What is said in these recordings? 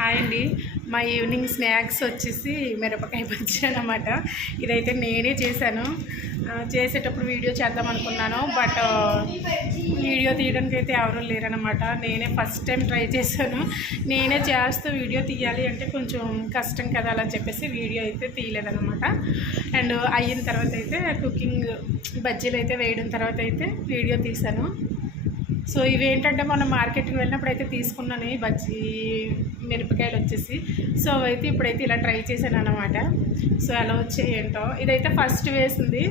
Hi అండి. మా evening snacks వచ్చేసి మిరపకాయ బజ్జీ అన్నమాట. ఇదైతే నేనే చేశాను. చేసేటప్పుడు వీడియో చేద్దాం అనుకున్నాను, బట్ వీడియో తీయడానికి అయితే ఎవరూ లేరనమాట. నేనే ఫస్ట్ టైం ట్రై చేశాను. నేనే చేస్తూ వీడియో తీయాలి అంటే కొంచెం కష్టం కదా అలా చెప్పేసి వీడియో అయితే తీయలేదన్నమాట. అండ్ అయిన తర్వాత అయితే కుకింగ్ బజ్జీలు అయితే వేయడం తర్వాత అయితే వీడియో తీశాను. సో ఇవేంటంటే మనం మార్కెట్కి వెళ్ళినప్పుడు అయితే తీసుకున్నాను ఈ బజ్జీ మిరపకాయలు వచ్చేసి. సో అయితే ఇప్పుడైతే ఇలా ట్రై చేశాను అన్నమాట. సో ఎలా వచ్చాయి ఏంటో. ఇదైతే ఫస్ట్ వేసింది.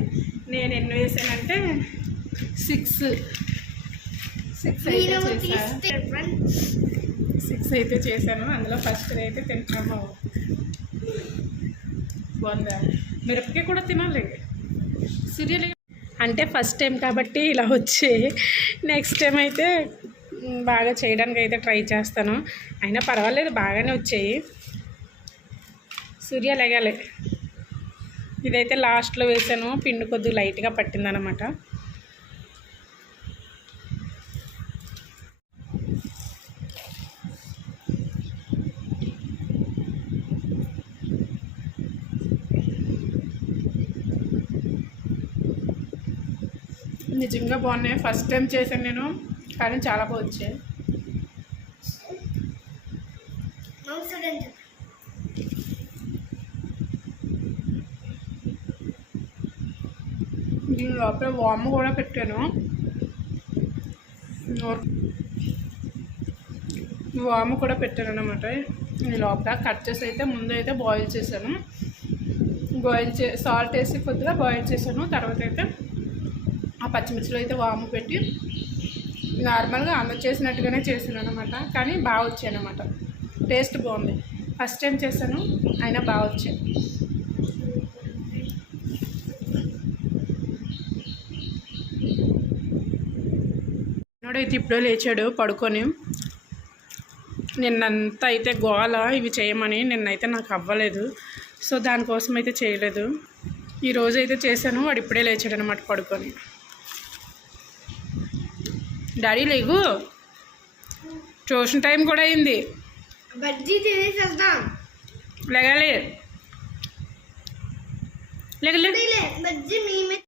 నేను ఎన్ని వేసానంటే 6 అయితే చేశాను. అందులో ఫస్ట్ అయితే తింటాము. బాగుందా? మిరపకాయ కూడా తినాలి సీరియల్ అంటే ఫస్ట్ టైం కాబట్టి ఇలా వచ్చి నెక్స్ట్ టైం అయితే బాగా చేయడానికి అయితే ట్రై చేస్తాను. అయినా పర్వాలేదు, బాగానే వచ్చాయి. సూర్య లెగాలి. ఇదైతే లాస్ట్లో వేసాను, పిండి కొద్దిగా లైట్గా పట్టిందనమాట. నిజంగా బాగున్నాయి. ఫస్ట్ టైం చేశాను నేను, కానీ చాలా బాగా వచ్చాయి. దీని లోపల వాము కూడా పెట్టాను. వాము కూడా పెట్టాను అన్నమాట. ఈ లోపల కట్ చేసి అయితే ముందు అయితే బాయిల్ చేశాను. సాల్ట్ వేసి కొద్దిగా బాయిల్ చేశాను. తర్వాత అయితే ఆ పచ్చిమిర్చిలో అయితే వాము పెట్టి నార్మల్గా అందరు చేసినట్టుగానే చేశాను అనమాట. కానీ బాగా వచ్చాయి అన్నమాట. టేస్ట్ బాగుంది. ఫస్ట్ టైం చేశాను, అయినా బాగా వచ్చాయి. అయితే ఇప్పుడే లేచాడు పడుకొని. నిన్నంతా అయితే గోల ఇవి చేయమని, నిన్నైతే నాకు అవ్వలేదు. సో దానికోసం అయితే చేయలేదు. ఈరోజు అయితే చేశాను. వాడు ఇప్పుడే లేచాడు అనమాట పడుకొని. డాడీ లేగు, ట్యూషన్ టైం కూడా అయింది. లేగాలి లేగలే.